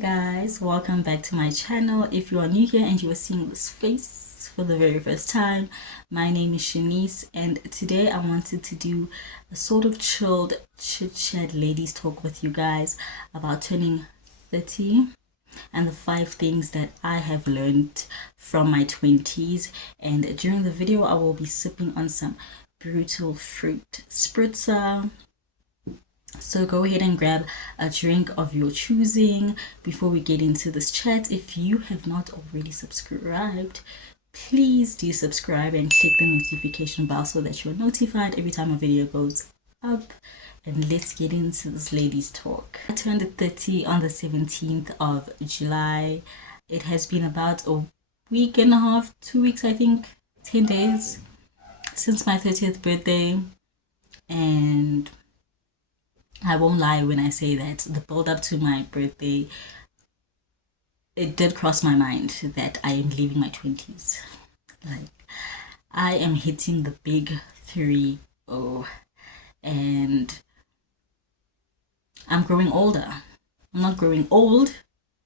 Guys, welcome back to my channel. If you are new here and you are seeing this face for the very first time, my name is Shanice, and today I wanted to do a sort of chilled chit chat ladies talk with you guys about turning 30 and the 5 things that I have learned from my 20s. And during the video I will be sipping on some brutal fruit spritzer. So go ahead and grab a drink of your choosing before we get into this chat. If you have not already subscribed, please do subscribe and click the notification bell so that you're notified every time a video goes up. And let's get into this ladies talk. I turned 30 on the 17th of July. It has been about a week and a half, 2 weeks, I think, 10 days since my 30th birthday. And I won't lie when I say that the build up to my birthday, it did cross my mind that I am leaving my 20s. Like, I am hitting the big 3-0 and I'm growing older. I'm not growing old,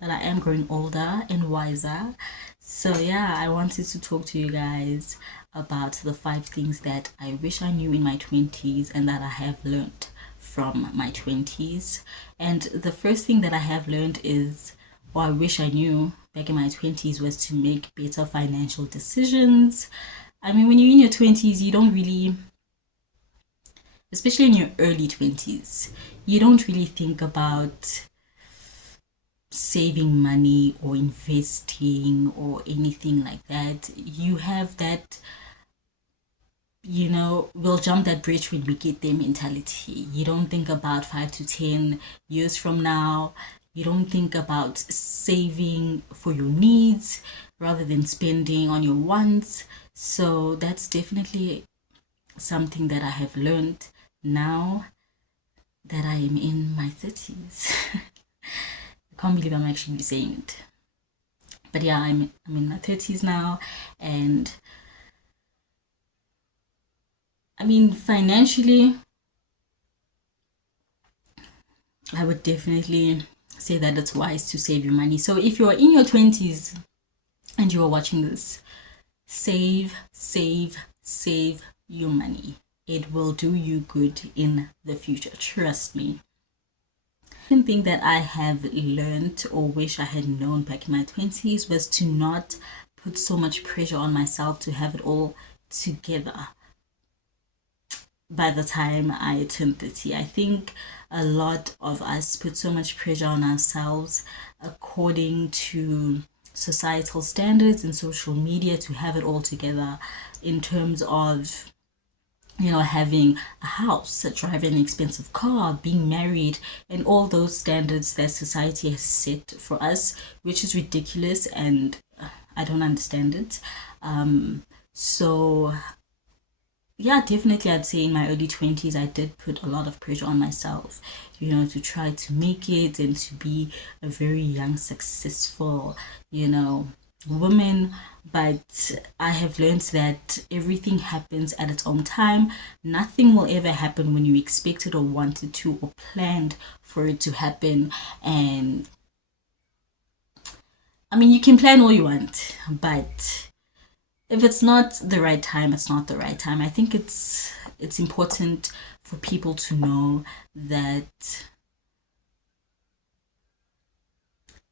but I am growing older and wiser. So yeah, I wanted to talk to you guys about the 5 things that I wish I knew in my 20s and that I have learned from my 20s. And the first thing that I have learned is, or I wish I knew back in my 20s, was to make better financial decisions. I mean, when you're in your 20s, you don't really, especially in your early 20s, you don't really think about saving money or investing or anything like that. You have that, we'll jump that bridge when we get there mentality. You don't think about 5 to 10 years from now. You don't think about saving for your needs rather than spending on your wants. So that's definitely something that I have learned now that I am in my 30s. I can't believe I'm actually saying it. But yeah, I'm in my 30s now, and I mean, financially, I would definitely say that it's wise to save your money. So if you're in your 20s and you are watching this, save your money. It will do you good in the future. Trust me. One thing that I have learned or wish I had known back in my 20s was to not put so much pressure on myself to have it all together by the time I turned 30. I think a lot of us put so much pressure on ourselves according to societal standards and social media to have it all together in terms of, having a house, driving an expensive car, being married, and all those standards that society has set for us, which is ridiculous, and I don't understand it. So yeah, definitely I'd say in my early 20s I did put a lot of pressure on myself, to try to make it and to be a very young, successful, woman. But I have learned that everything happens at its own time. Nothing will ever happen when you expect it or wanted to or planned for it to happen. And I mean, you can plan all you want, but if it's not the right time, it's not the right time. I think it's important for people to know that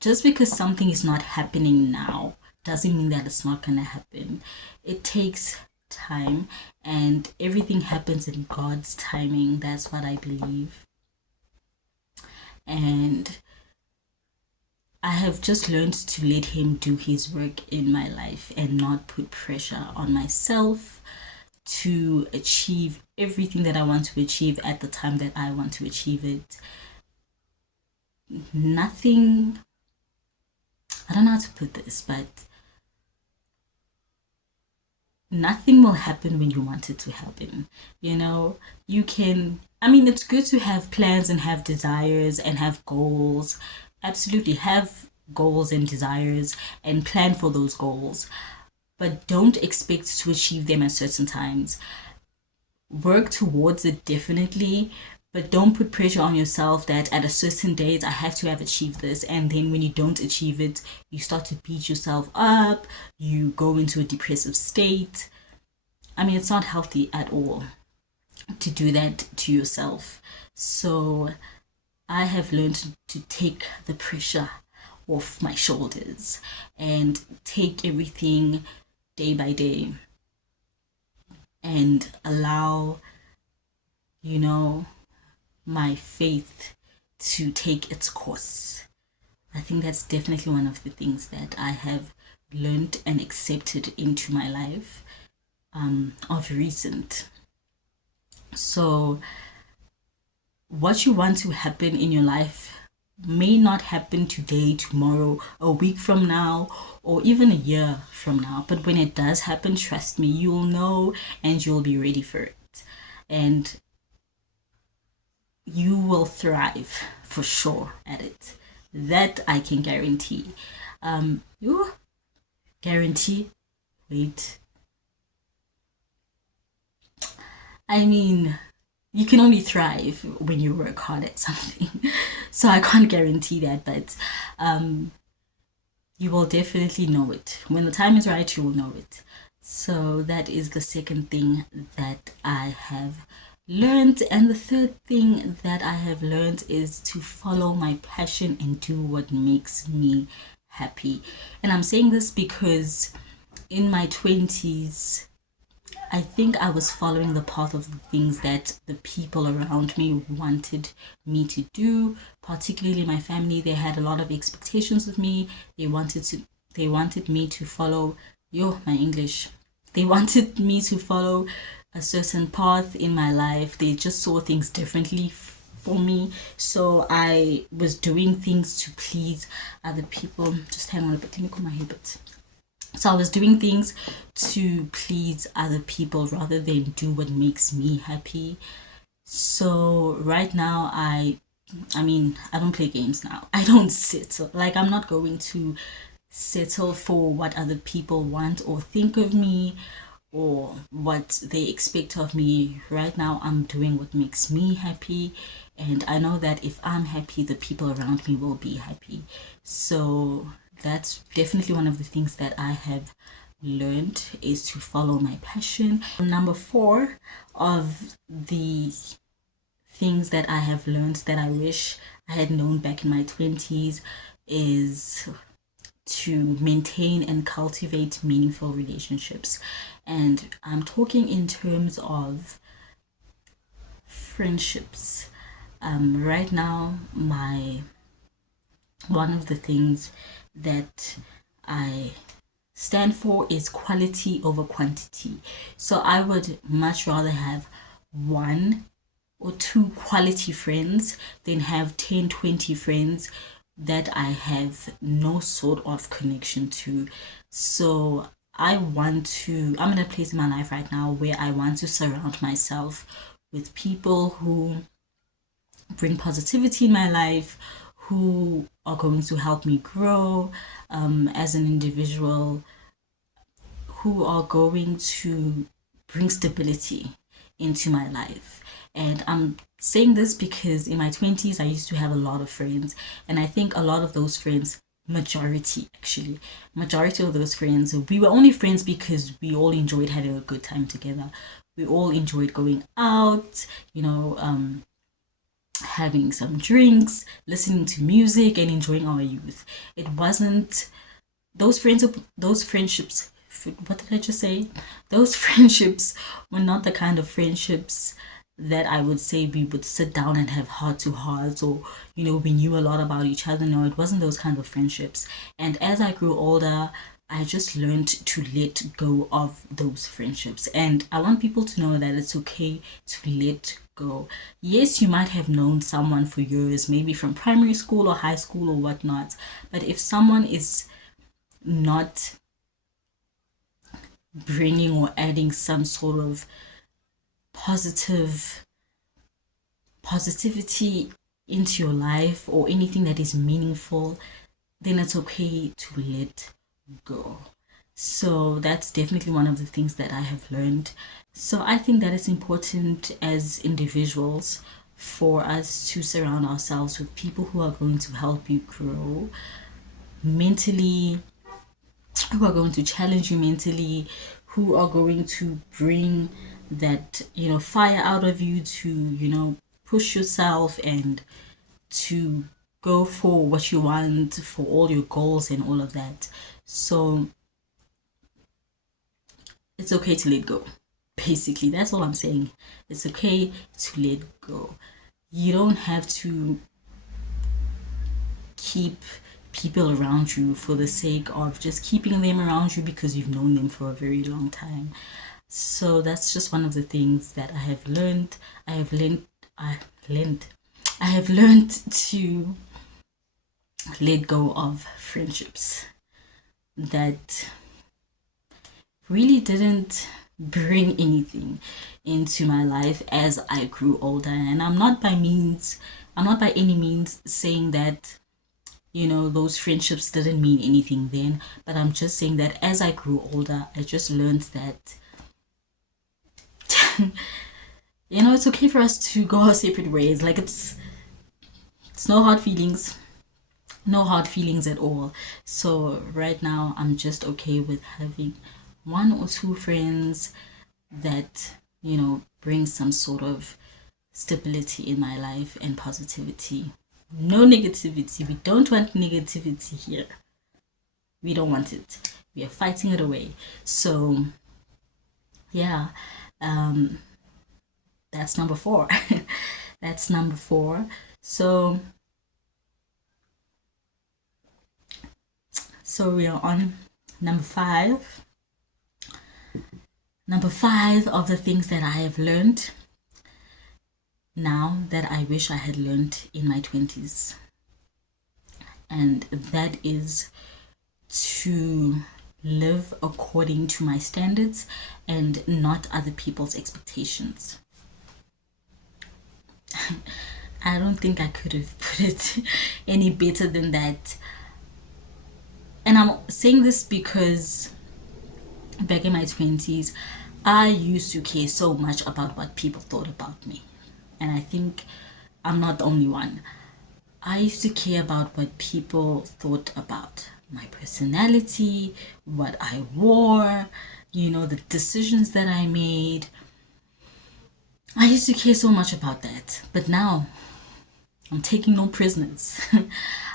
just because something is not happening now doesn't mean that it's not gonna happen. It takes time, and everything happens in God's timing. That's what I believe. And I have just learned to let him do his work in my life and not put pressure on myself to achieve everything that I want to achieve at the time that I want to achieve it. Nothing, I don't know how to put this, but nothing will happen when you want it to happen. You can, I mean, it's good to have plans and have desires and have goals. Absolutely, have goals and desires and plan for those goals, but don't expect to achieve them at certain times. Work towards it definitely, But don't put pressure on yourself that at a certain date I have to have achieved this, and then when you don't achieve it, you start to beat yourself up, you go into a depressive state. I mean, it's not healthy at all to do that to yourself. So I have learned to take the pressure off my shoulders and take everything day by day and allow, you know, my faith to take its course. I think that's definitely one of the things that I have learned and accepted into my life of recent. So, what you want to happen in your life may not happen today, tomorrow, a week from now, or even a year from now. But when it does happen, trust me, you'll know and you'll be ready for it. And you will thrive for sure at it. That I can guarantee. You guarantee. Wait. I mean, you can only thrive when you work hard at something. So I can't guarantee that, but you will definitely know it. When the time is right, you will know it. So that is the second thing that I have learned. And the third thing that I have learned is to follow my passion and do what makes me happy. And I'm saying this because in my 20s, I think I was following the path of the things that the people around me wanted me to do, particularly my family. They had a lot of expectations of me. They wanted me to follow my English. They wanted me to follow a certain path in my life. They just saw things differently for me. So I was doing things to please other people. Just hang on a bit. Let me cool my hair a bit. So I was doing things to please other people rather than do what makes me happy. So right now I mean, I don't play games now. I don't settle. Like, I'm not going to settle for what other people want or think of me or what they expect of me. Right now I'm doing what makes me happy, and I know that if I'm happy, the people around me will be happy. So that's definitely one of the things that I have learned, is to follow my passion. Number 4 of the things that I have learned that I wish I had known back in my 20s is to maintain and cultivate meaningful relationships. And I'm talking in terms of friendships. Right now, one of the things that I stand for is quality over quantity. So I would much rather have one or two quality friends than have 10, 20 friends that I have no sort of connection to. So I'm in a place in my life right now where I want to surround myself with people who bring positivity in my life, who are going to help me grow as an individual, who are going to bring stability into my life. And I'm saying this because in my 20s, I used to have a lot of friends. And I think a lot of those friends, majority of those friends, we were only friends because we all enjoyed having a good time together. We all enjoyed going out, having some drinks, listening to music, and enjoying our youth. It wasn't those friendships. What did I just say? Those friendships were not the kind of friendships that I would say we would sit down and have heart to hearts, or we knew a lot about each other. No, it wasn't those kind of friendships. And as I grew older, I just learned to let go of those friendships. And I want people to know that it's okay to let go. Yes, you might have known someone for years, maybe from primary school or high school or whatnot. But if someone is not bringing or adding some sort of positivity into your life, or anything that is meaningful, then it's okay to let go. So that's definitely one of the things that I have learned. So I think that it's important as individuals for us to surround ourselves with people who are going to help you grow mentally, who are going to challenge you mentally, who are going to bring that, fire out of you to, push yourself and to go for what you want, for all your goals and all of that. So it's okay to let go. Basically, that's all I'm saying. It's okay to let go. You don't have to keep people around you for the sake of just keeping them around you because you've known them for a very long time. So that's just one of the things that I have learned. I have learned to let go of friendships that really didn't bring anything into my life as I grew older. And I'm not by any means saying that, those friendships didn't mean anything then, but I'm just saying that as I grew older, I just learned that, it's okay for us to go our separate ways. Like it's no hard feelings, no hard feelings at all. So right now, I'm just okay with having one or two friends that, bring some sort of stability in my life and positivity. No negativity. We don't want negativity here. We don't want it. We are fighting it away. So, yeah, that's number 4. That's number 4. So we are on number 5. Number 5 of the things that I have learned now that I wish I had learned in my 20s. And that is to live according to my standards and not other people's expectations. I don't think I could have put it any better than that. And I'm saying this because back in my 20s, I used to care so much about what people thought about me. And I think I'm not the only one. I used to care about what people thought about my personality, what I wore, the decisions that I made. I used to care so much about that. But now, I'm taking no prisoners.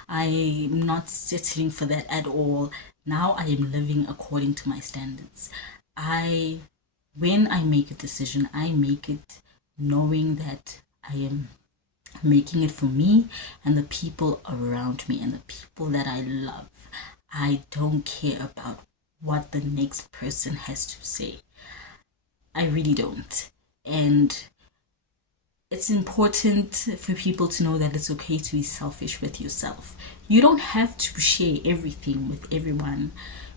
I'm not settling for that at all. Now I am living according to my standards. When I make a decision, I make it knowing that I am making it for me and the people around me and the people that I love. I don't care about what the next person has to say. I really don't. And it's important for people to know that it's okay to be selfish with yourself. You don't have to share everything with everyone.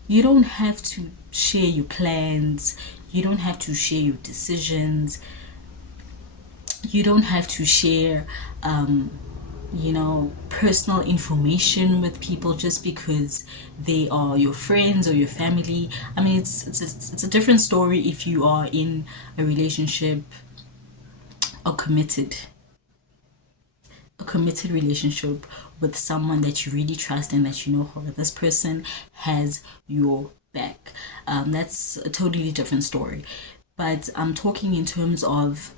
You don't have to share your plans. You don't have to share your decisions. You don't have to share personal information with people just because they are your friends or your family. I mean, it's a different story if you are in a relationship or a committed relationship with someone that you really trust and that you know that this person has your back. That's a totally different story. But I'm talking in terms of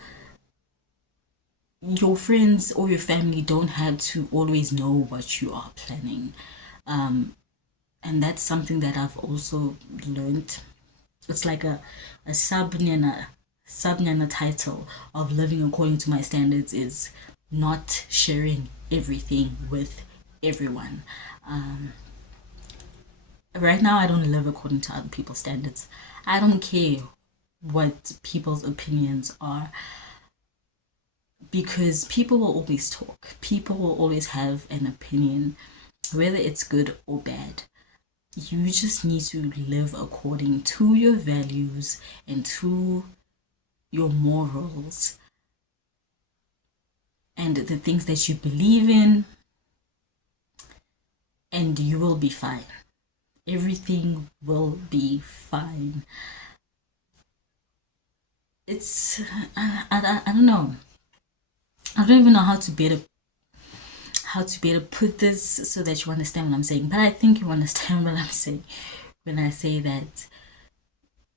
your friends or your family don't have to always know what you are planning. And that's something that I've also learned. It's like a subnyana title of living according to my standards is not sharing everything with everyone. Right now, I don't live according to other people's standards. I don't care what people's opinions are because people will always talk. People will always have an opinion, whether it's good or bad. You just need to live according to your values and to your morals and the things that you believe in, and you will be fine. Everything will be fine. I don't know. I don't even know how to better put this so that you understand what I'm saying, but I think you understand what I'm saying when I say that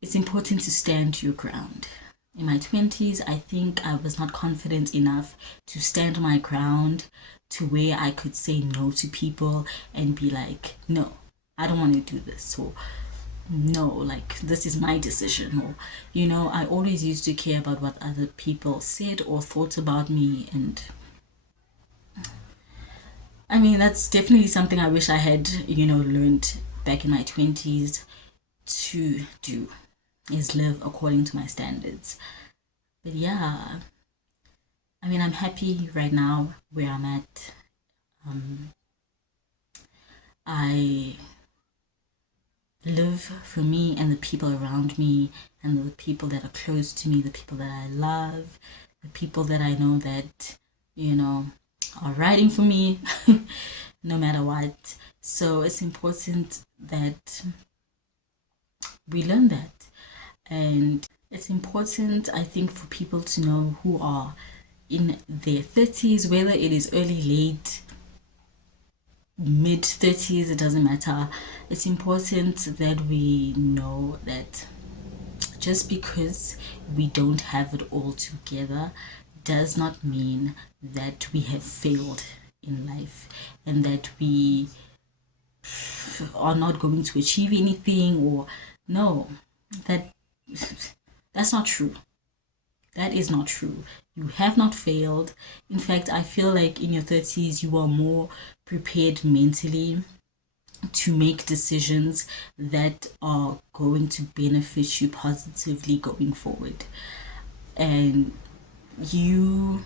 it's important to stand your ground. In my 20s, I think I was not confident enough to stand my ground to where I could say no to people and be like, no, I don't want to do this. So no, like, this is my decision. Or, you know, I always used to care about what other people said or thought about me. And I mean, that's definitely something I wish I had, you know, learned back in my 20s to do, is live according to my standards. But yeah, I mean, I'm happy right now where I'm at. I live for me and the people around me and the people that are close to me, the people that I love, the people that I know that, you know, are riding for me no matter what. So it's important that we learn that. And it's important, I think, for people to know who are in their 30s, whether it is early, late, mid 30s, it doesn't matter. It's important that we know that just because we don't have it all together does not mean that we have failed in life and that we are not going to achieve anything. Or no, that that's not true. That is not true. You have not failed. In fact, I feel like in your 30s, you are more prepared mentally to make decisions that are going to benefit you positively going forward. And you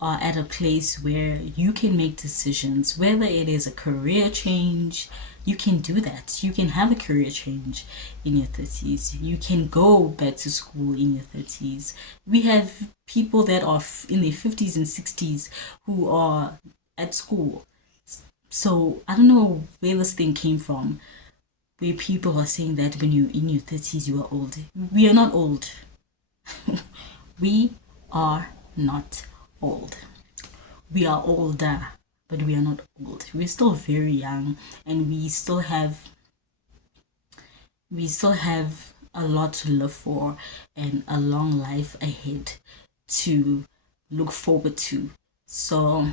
are at a place where you can make decisions, whether it is a career change. You can do that. You can have a career change in your 30s. You can go back to school in your 30s. We have people that are in their 50s and 60s who are at school. So I don't know where this thing came from, where people are saying that when you're in your 30s, you are old. We are not old. We are not old. We are older, but we are not old. We're still very young, and we still have a lot to live for and a long life ahead to look forward to. So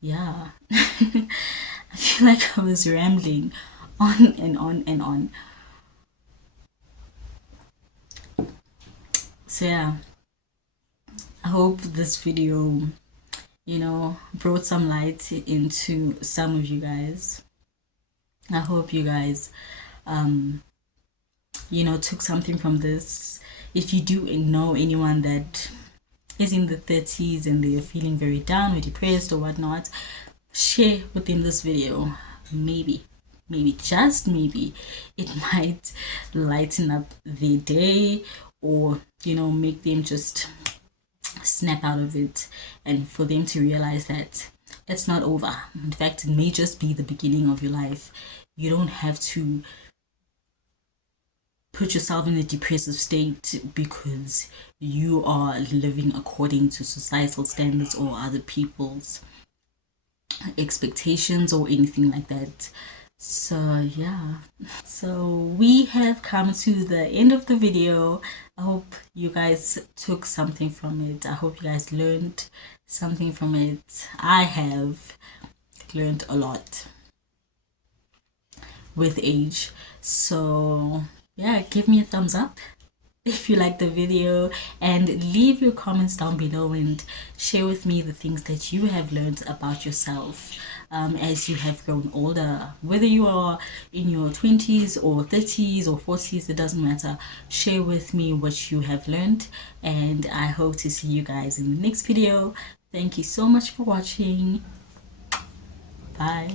yeah. I feel like I was rambling on and on and on. So yeah, I hope this video, you know, brought some light into some of you guys. I hope you guys, you know, took something from this. If you do know anyone that is in the 30s and they're feeling very down or depressed or whatnot, share with them this video. Maybe, just maybe, it might lighten up their day, or, you know, make them just snap out of it, and for them to realize that it's not over. In fact, it may just be the beginning of your life. You don't have to put yourself in a depressive state because you are living according to societal standards or other people's expectations or anything like that. So yeah, so we have come to the end of the video. I hope you guys took something from it. I hope you guys learned something from it. I have learned a lot with age. So yeah, give me a thumbs up if you like the video, and leave your comments down below and share with me the things that you have learned about yourself as you have grown older. Whether you are in your 20s or 30s or 40s, it doesn't matter. Share with me what you have learned, and I hope to see you guys in the next video. Thank you so much for watching. Bye.